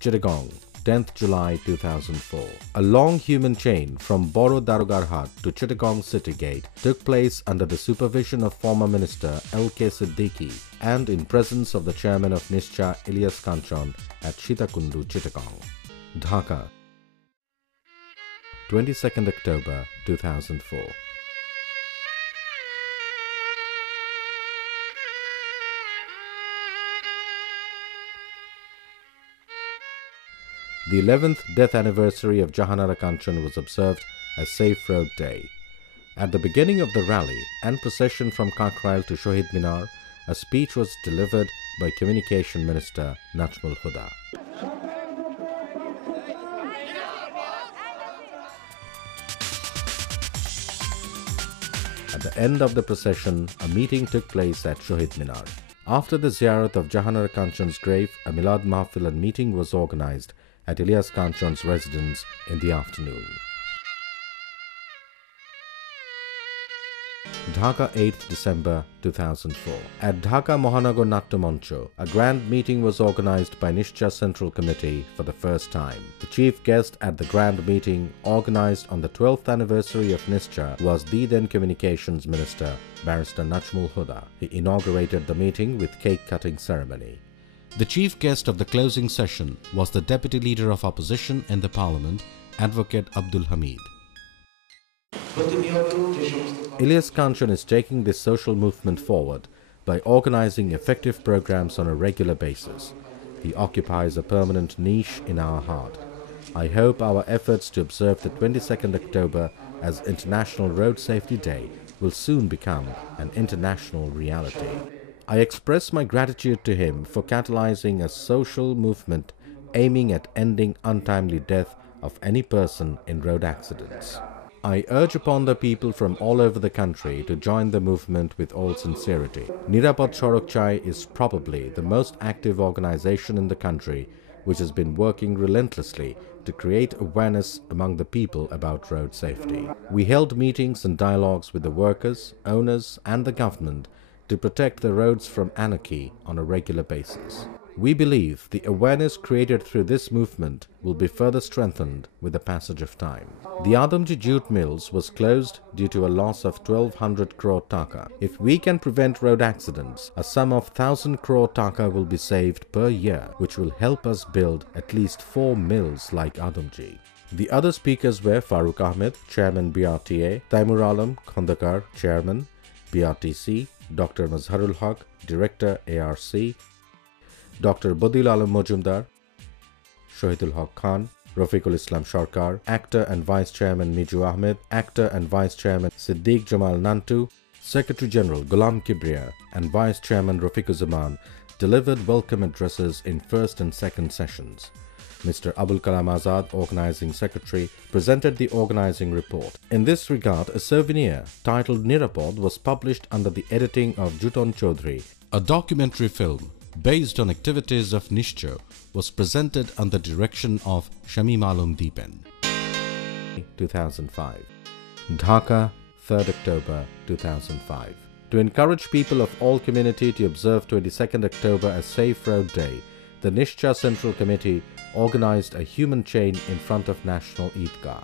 Chittagong, 10th July 2004. A long human chain from Boro Darogarhat to Chittagong City Gate took place under the supervision of former Minister L.K. Siddiqui and in presence of the chairman of Nischa Ilyas Kanchon at Sitakundu, Chittagong. Dhaka, 22nd October 2004. The 11th death anniversary of Jahanara Kanchan was observed as Safe Road Day. At the beginning of the rally and procession from Kakrail to Shohid Minar, a speech was delivered by Communication Minister Najmul Huda. At the end of the procession, a meeting took place at Shohid Minar. After the ziyarat of Jahanara Kanchan's grave, a Milad Mahfil and meeting was organized at Ilyas Kanchon's residence in the afternoon. Dhaka, 8th December 2004. At Dhaka Mohanagar Natya Mancho, a grand meeting was organized by Nischa Central Committee for the first time. The chief guest at the grand meeting, organized on the 12th anniversary of Nischa, was the then Communications Minister, Barrister Najmul Huda. He inaugurated the meeting with cake-cutting ceremony. The chief guest of the closing session was the Deputy Leader of Opposition in the Parliament, Advocate Abdul Hamid. Ilyas Kanchon is taking this social movement forward by organizing effective programs on a regular basis. He occupies a permanent niche in our heart. I hope our efforts to observe the 22nd October as International Road Safety Day will soon become an international reality. I express my gratitude to him for catalyzing a social movement aiming at ending untimely death of any person in road accidents. I urge upon the people from all over the country to join the movement with all sincerity. Nirapad Sorok Chai is probably the most active organization in the country which has been working relentlessly to create awareness among the people about road safety. We held meetings and dialogues with the workers, owners and the government to protect the roads from anarchy on a regular basis. We believe the awareness created through this movement will be further strengthened with the passage of time. The Adamji jute mills was closed due to a loss of 1200 crore taka. If we can prevent road accidents, a sum of 1000 crore taka will be saved per year, which will help us build at least 4 mills like Adamji. The other speakers were Farooq Ahmed, Chairman BRTA, Taimur Alam Khandakar, Chairman BRTC, Dr. Mazharul Haq, Director ARC, Dr. Bodil Alam Mojumdar, Shohidul Haq Khan, Rafiqul Islam Sharkar, Actor and Vice Chairman Miju Ahmed, Actor and Vice Chairman Siddiq Jamal Nantu, Secretary General Ghulam Kibriya and Vice Chairman Rafiqur Zaman delivered welcome addresses in first and second sessions. Mr. Abul Kalam Azad, Organizing Secretary, presented the organizing report. In this regard, a souvenir titled Nirapad was published under the editing of Juton Chaudhary. A documentary film based on activities of Nischa was presented under direction of Shamim Alam Deepen. 2005. Dhaka, 3rd October 2005. To encourage people of all community to observe 22nd October as Safe Road Day, the Nischa Central Committee organized a human chain in front of National Eidgah.